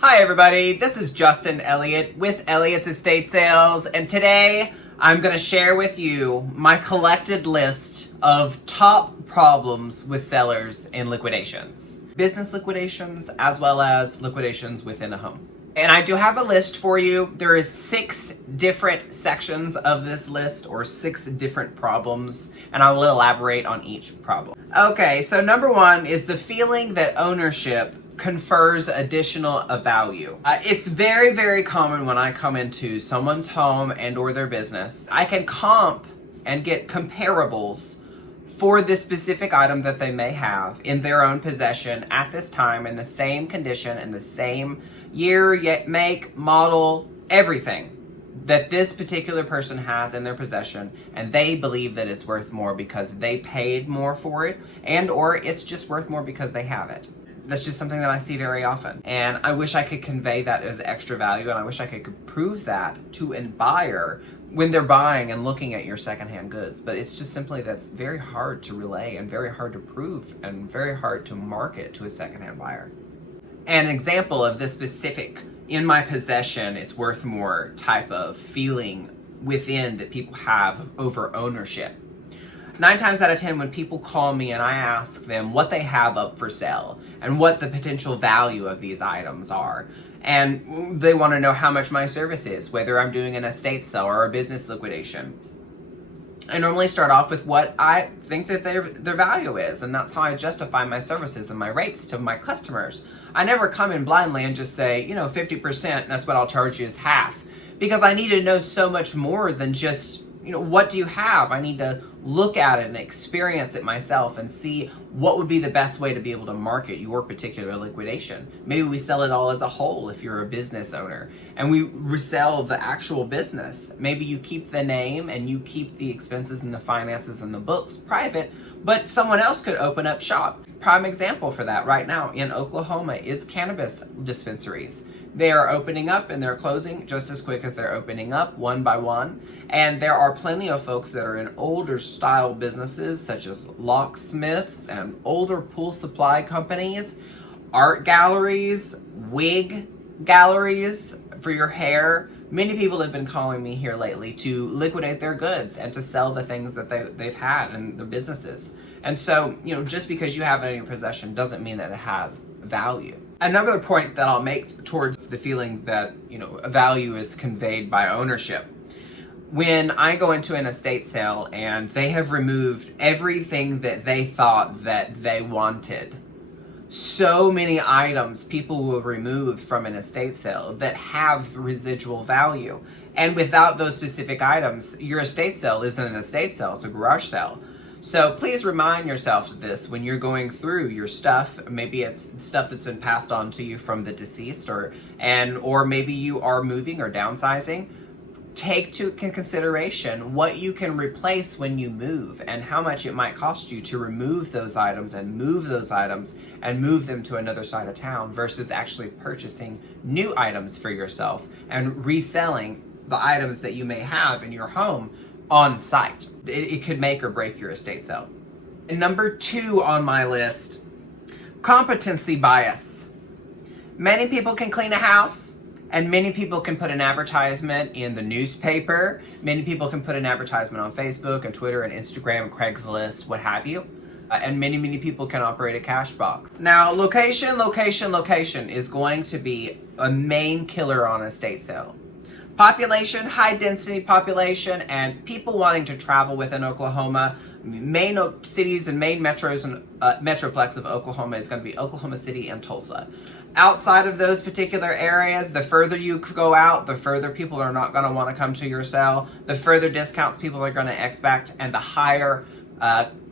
Hi everybody, this is Justin Elliott with Elliott's Estate Sales, and today I'm going to share with you my collected list of top problems with sellers in liquidations. Business liquidations as well as liquidations within a home. And I do have a list for you. There is 6 different sections of this list, or 6 different problems, and I will elaborate on each problem. Okay, so number 1 is the feeling that ownership confers additional value. It's very, very common when I come into someone's home and or their business. I can comp and get comparables for this specific item that they may have in their own possession at this time in the same condition, in the same year, yet make, model, everything that this particular person has in their possession, and they believe that it's worth more because they paid more for it, and or it's just worth more because they have it. That's just something that I see very often. And I wish I could convey that as extra value, and I wish I could prove that to a buyer when they're buying and looking at your secondhand goods. But it's just simply that's very hard to relay and very hard to prove and very hard to market to a secondhand buyer. An example of this specific, in my possession, it's worth more type of feeling within that people have over ownership. 9 times out of 10, when people call me and I ask them what they have up for sale and what the potential value of these items are, and they want to know how much my service is, whether I'm doing an estate sale or a business liquidation, I normally start off with what I think that their value is, and that's how I justify my services and my rates to my customers. I never come in blindly and just say, 50%, that's what I'll charge you is half, because I need to know so much more than just what do you have? I need to look at it and experience it myself and see what would be the best way to be able to market your particular liquidation. Maybe we sell it all as a whole if you're a business owner, and we resell the actual business. Maybe you keep the name and you keep the expenses and the finances and the books private, but someone else could open up shop. Prime example for that right now in Oklahoma is cannabis dispensaries. They are opening up and they're closing just as quick as they're opening up, one by one. And there are plenty of folks that are in older style businesses such as locksmiths and older pool supply companies, art galleries, wig galleries for your hair. Many people have been calling me here lately to liquidate their goods and to sell the things that they've had in their businesses. And so, just because you have it in your possession doesn't mean that it has value. Another point that I'll make towards the feeling that, a value is conveyed by ownership. When I go into an estate sale and they have removed everything that they thought that they wanted, so many items people will remove from an estate sale that have residual value. And without those specific items, your estate sale isn't an estate sale, it's a garage sale. So please remind yourself of this when you're going through your stuff. Maybe it's stuff that's been passed on to you from the deceased, or maybe you are moving or downsizing. Take to consideration what you can replace when you move and how much it might cost you to remove those items and move those items and move them to another side of town versus actually purchasing new items for yourself and reselling the items that you may have in your home on site. It could make or break your estate sale. And number 2 on my list, competency bias. Many people can clean a house, and many people can put an advertisement in the newspaper. Many people can put an advertisement on Facebook and Twitter and Instagram, Craigslist, what have you. And many people can operate a cash box. Now, location is going to be a main killer on an estate sale. Population, high density population, and people wanting to travel within Oklahoma. Main cities and main metros and metroplex of Oklahoma is going to be Oklahoma City and Tulsa. Outside of those particular areas, the further you go out, the further people are not going to want to come to your sale, the further discounts people are going to expect, and the higher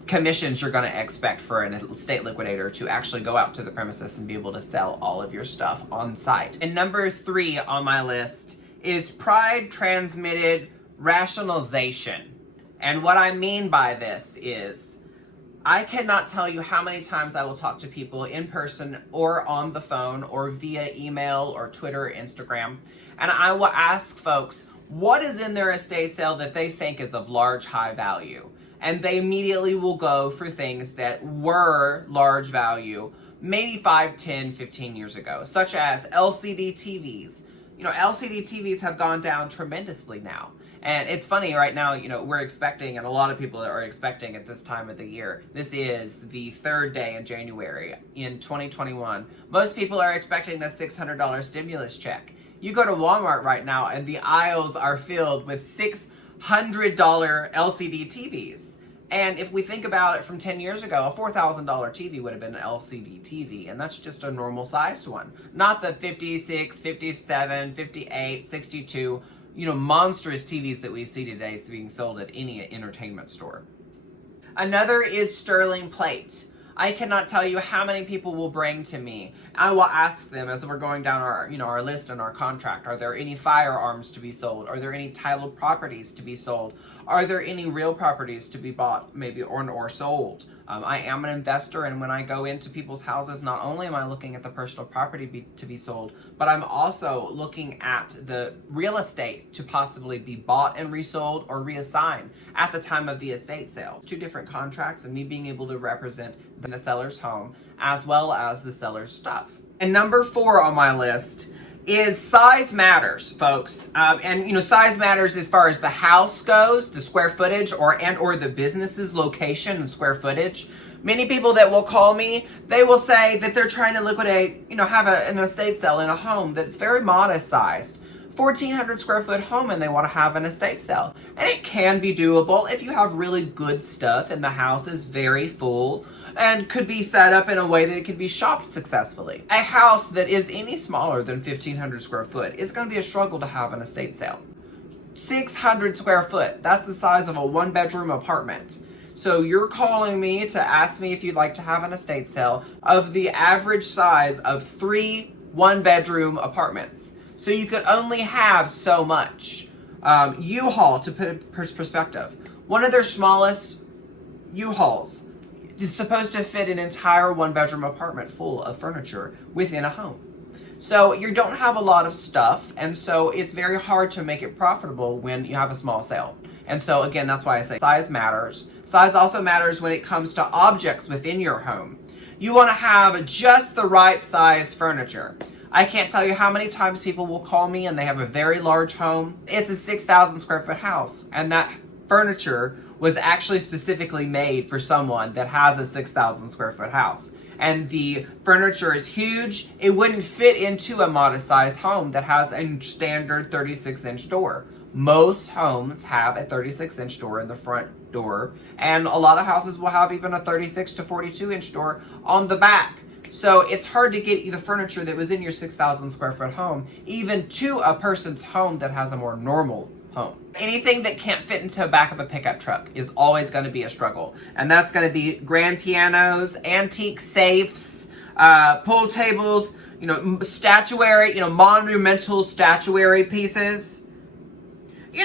commissions you're going to expect for an estate liquidator to actually go out to the premises and be able to sell all of your stuff on site. And number 3 on my list is transmitted rationalization. And what I mean by this is, I cannot tell you how many times I will talk to people in person or on the phone or via email or Twitter or Instagram, and I will ask folks what is in their estate sale that they think is of large, high value. And they immediately will go for things that were large value, maybe 5, 10, 15 years ago, such as LCD TVs. LCD TVs have gone down tremendously now. And it's funny right now, we're expecting, and a lot of people are expecting at this time of the year, this is the third day in January in 2021. Most people are expecting a $600 stimulus check. You go to Walmart right now and the aisles are filled with $600 LCD TVs. And if we think about it from 10 years ago, a $4,000 TV would have been an LCD TV, and that's just a normal sized one. Not the 56, 57, 58, 62, monstrous TVs that we see today being sold at any entertainment store. Another is sterling plate. I cannot tell you how many people will bring to me. I will ask them as we're going down our list and our contract, are there any firearms to be sold? Are there any titled properties to be sold? Are there any real properties to be bought, maybe, or sold? I am an investor, and when I go into people's houses, not only am I looking at the personal property to be sold, but I'm also looking at the real estate to possibly be bought and resold or reassigned at the time of the estate sale. 2 different contracts, and me being able to represent the seller's home as well as the seller's stuff. And number 4 on my list is size matters, folks. And size matters as far as the house goes, the square footage, or the business's location and square footage. Many people that will call me, they will say that they're trying to liquidate, have an estate sale in a home that's very modest sized. 1,400 square foot home, and they want to have an estate sale. And it can be doable if you have really good stuff and the house is very full and could be set up in a way that it could be shopped successfully. A house that is any smaller than 1,500 square foot is going to be a struggle to have an estate sale. 600 square foot, that's the size of a 1-bedroom apartment. So you're calling me to ask me if you'd like to have an estate sale of the average size of 3 1-bedroom apartments. So you could only have so much. U-Haul, to put it in perspective, one of their smallest U-Hauls is supposed to fit an entire 1-bedroom apartment full of furniture within a home. So you don't have a lot of stuff, and so it's very hard to make it profitable when you have a small sale. And so again, that's why I say size matters. Size also matters when it comes to objects within your home. You want to have just the right size furniture. I can't tell you how many times people will call me and they have a very large home. It's a 6,000 square foot house, and that furniture was actually specifically made for someone that has a 6,000 square foot house. And the furniture is huge. It wouldn't fit into a modest sized home that has a standard 36-inch door. Most homes have a 36-inch door in the front door, and a lot of houses will have even a 36 to 42-inch door on the back. So it's hard to get the furniture that was in your 6,000 square foot home even to a person's home that has a more normal home. Anything that can't fit into the back of a pickup truck is always going to be a struggle. And that's going to be grand pianos, antique safes, pool tables, statuary, monumental statuary pieces.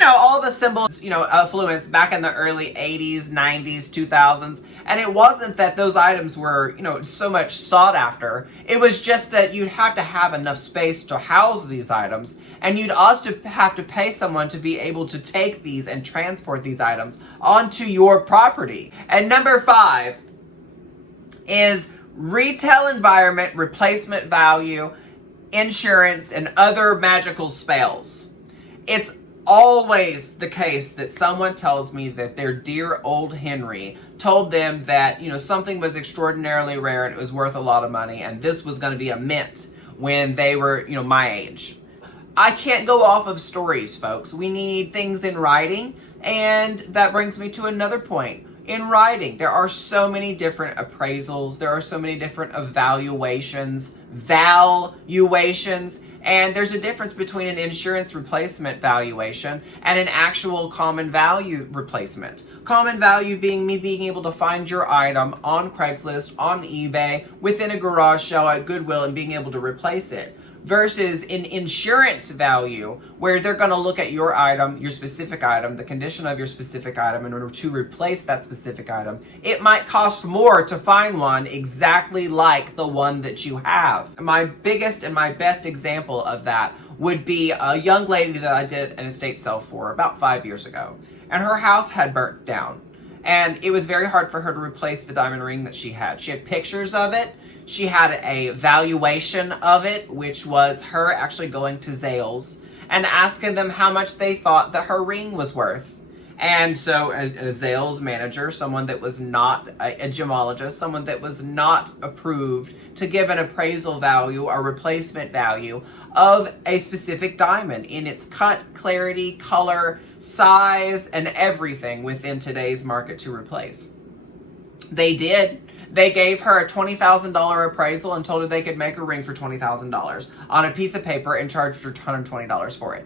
All the symbols, affluence back in the early 80s, 90s, 2000s. And it wasn't that those items were, so much sought after. It was just that you'd have to have enough space to house these items. And you'd also have to pay someone to be able to take these and transport these items onto your property. And number 5 is retail environment, replacement value, insurance, and other magical spells. It's always the case that someone tells me that their dear old Henry told them that, something was extraordinarily rare and it was worth a lot of money, and this was going to be a mint when they were, my age. I can't go off of stories, folks. We need things in writing, and that brings me to another point. In writing, there are so many different appraisals, there are so many different valuations, and there's a difference between an insurance replacement valuation and an actual common value replacement. Common value being me being able to find your item on Craigslist, on eBay, within a garage sale at Goodwill, and being able to replace it. Versus an insurance value, where they're going to look at your item, your specific item, the condition of your specific item, in order to replace that specific item. It might cost more to find one exactly like the one that you have. My biggest and my best example of that would be a young lady that I did an estate sale for about 5 years ago. And her house had burnt down. And it was very hard for her to replace the diamond ring that she had. She had pictures of it. She had a valuation of it, which was her actually going to Zales and asking them how much they thought that her ring was worth. And so a Zales manager, someone that was not a gemologist, someone that was not approved to give an appraisal value or replacement value of a specific diamond in its cut, clarity, color, size, and everything within today's market to replace. They did. They gave her a $20,000 appraisal and told her they could make a ring for $20,000 on a piece of paper and charged her $120 for it.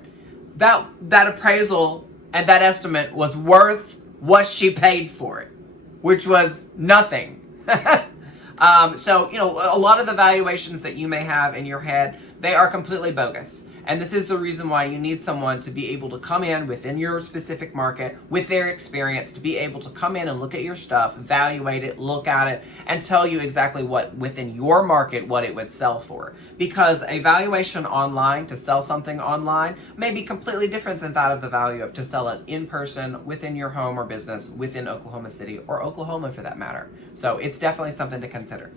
That appraisal and that estimate was worth what she paid for it, which was nothing. So, a lot of the valuations that you may have in your head, they are completely bogus. And this is the reason why you need someone to be able to come in within your specific market with their experience, to be able to come in and look at your stuff, evaluate it, look at it, and tell you exactly what within your market, what it would sell for. Because a valuation online to sell something online may be completely different than that of the value of to sell it in person within your home or business within Oklahoma City or Oklahoma for that matter. So it's definitely something to consider.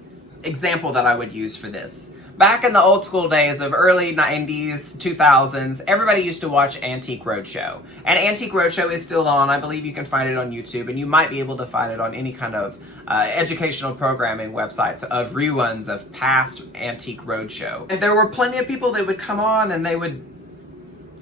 Example that I would use for this. Back in the old school days of early 90s, 2000s, everybody used to watch Antique Roadshow. And Antique Roadshow is still on. I believe you can find it on YouTube, and you might be able to find it on any kind of educational programming websites of reruns of past Antique Roadshow. And there were plenty of people that would come on and they would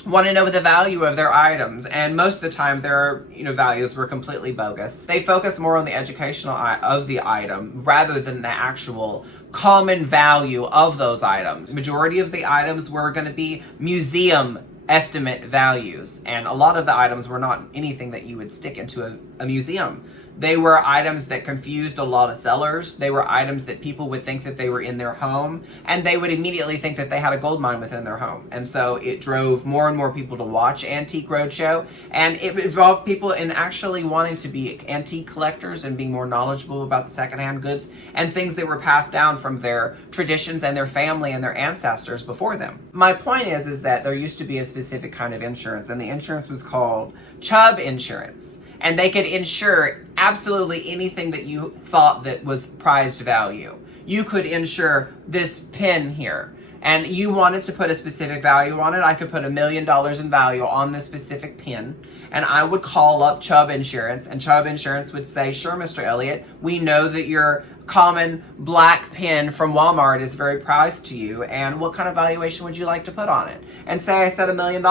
want to know the value of their items, and most of the time their values were completely bogus. They focused more on the educational of the item rather than the actual common value of those items. Majority of the items were going to be museum estimate values, and a lot of the items were not anything that you would stick into a museum. They were items that confused a lot of sellers. They were items that people would think that they were in their home, and they would immediately think that they had a gold mine within their home. And so it drove more and more people to watch Antique Roadshow, and it involved people in actually wanting to be antique collectors and being more knowledgeable about the secondhand goods and things that were passed down from their traditions and their family and their ancestors before them. My point is that there used to be a specific kind of insurance, and the insurance was called Chubb insurance. And they could insure absolutely anything that you thought that was prized value. You could insure this pin here, and you wanted to put a specific value on it. I could put $1 million in value on this specific pin, and I would call up Chubb Insurance, and Chubb Insurance would say, sure, Mr. Elliott, we know that your common black pin from Walmart is very prized to you, and what kind of valuation would you like to put on it? And say I said $1 million.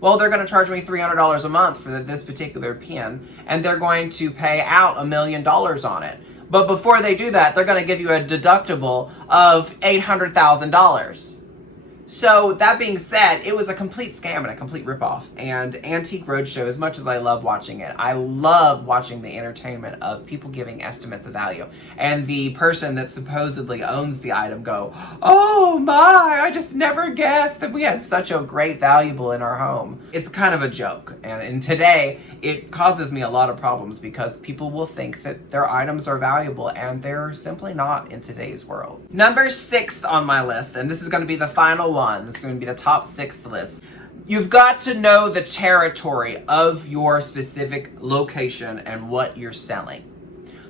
Well, they're going to charge me $300 a month for this particular pin, and they're going to pay out $1 million on it. But before they do that, they're going to give you a deductible of $800,000. So that being said, it was a complete scam and a complete ripoff. And Antique Roadshow, as much as I love watching it, I love watching the entertainment of people giving estimates of value. And the person that supposedly owns the item go, oh my, I just never guessed that we had such a great valuable in our home. It's kind of a joke. And today, it causes me a lot of problems because people will think that their items are valuable and they're simply not in today's world. Number 6 on my list, and this is going to be the final one. This is going to be the top 6th list. You've got to know the territory of your specific location and what you're selling.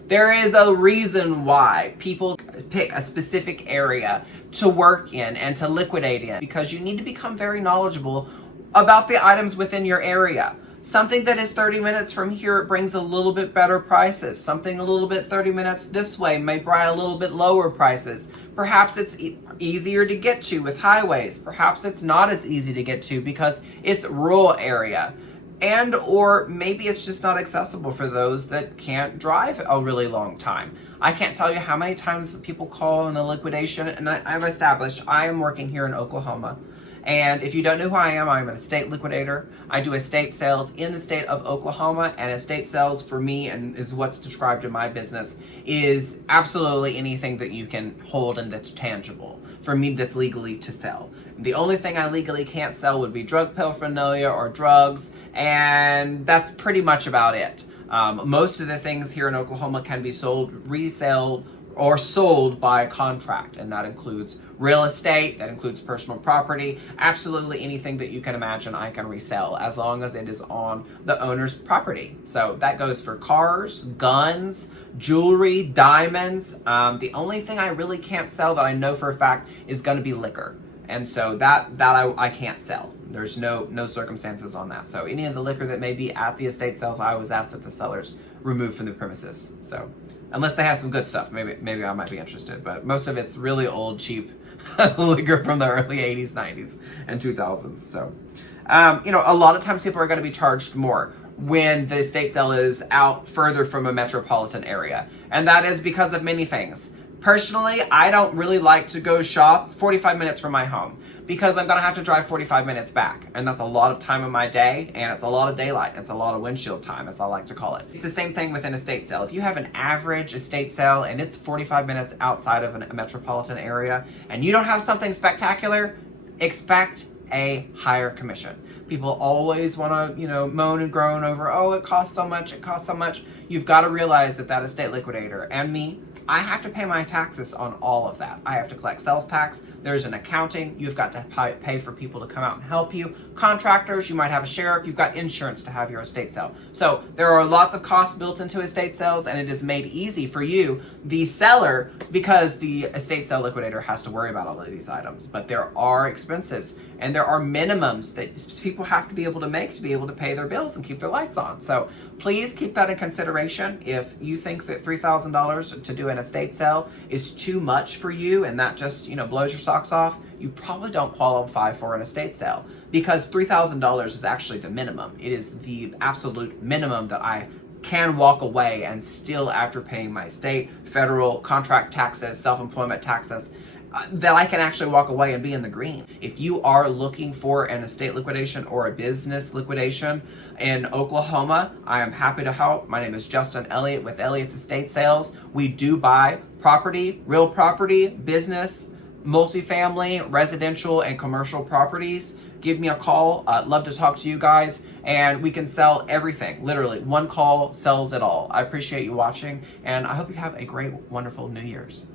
There is a reason why people pick a specific area to work in and to liquidate in, because you need to become very knowledgeable about the items within your area. Something that is 30 minutes from here, it brings a little bit better prices. Something a little bit 30 minutes this way may bring a little bit lower prices. Perhaps it's easier to get to with highways. Perhaps it's not as easy to get to because it's rural area. And or maybe it's just not accessible for those that can't drive a really long time. I can't tell you how many times people call in a liquidation, and I've established I am working here in Oklahoma. And if you don't know who I am an estate liquidator. I do estate sales in the state of Oklahoma, and estate sales for me, and is what's described in my business, is absolutely anything that you can hold and that's tangible. For me, that's legally to sell. The only thing I legally can't sell would be drug paraphernalia or drugs, and that's pretty much about it. Most of the things here in Oklahoma can be sold, resold, or sold by contract, and that includes real estate, that includes personal property, absolutely anything that you can imagine I can resell as long as it is on the owner's property. So that goes for cars, guns, jewelry, diamonds. The only thing I really can't sell that I know for a fact is going to be liquor. And so that I can't sell. There's no circumstances on that. So any of the liquor that may be at the estate sales, I always ask that the sellers remove from the premises. So unless they have some good stuff, maybe I might be interested. But most of it's really old, cheap liquor from the early 80s, 90s, and 2000s. So, a lot of times people are going to be charged more when the estate sale is out further from a metropolitan area. And that is because of many things. Personally, I don't really like to go shop 45 minutes from my home because I'm going to have to drive 45 minutes back. And that's a lot of time in my day, and it's a lot of daylight. It's a lot of windshield time, as I like to call it. It's the same thing with an estate sale. If you have an average estate sale and it's 45 minutes outside of a metropolitan area and you don't have something spectacular, expect a higher commission. People always want to, moan and groan over, oh, it costs so much, it costs so much. You've got to realize that estate liquidator and me, I have to pay my taxes on all of that. I have to collect sales tax. There's an accounting. You've got to pay for people to come out and help you. Contractors, you might have a sheriff. You've got insurance to have your estate sale. So there are lots of costs built into estate sales, and it is made easy for you, the seller, because the estate sale liquidator has to worry about all of these items. But there are expenses, and there are minimums that people have to be able to make to be able to pay their bills and keep their lights on. So please keep that in consideration. If you think that $3,000 to do an estate sale is too much for you and that just, blows your socks off, you probably don't qualify for an estate sale, because $3,000 is actually the minimum. It is the absolute minimum that I can walk away and still, after paying my state, federal, contract taxes, self-employment taxes, that I can actually walk away and be in the green. If you are looking for an estate liquidation or a business liquidation in Oklahoma, I am happy to help. My name is Justin Elliott with Elliott's Estate Sales. We do buy property, real property, business, multifamily, residential, and commercial properties. Give me a call. I'd love to talk to you guys, and we can sell everything. Literally, one call sells it all. I appreciate you watching, and I hope you have a great, wonderful New Year's.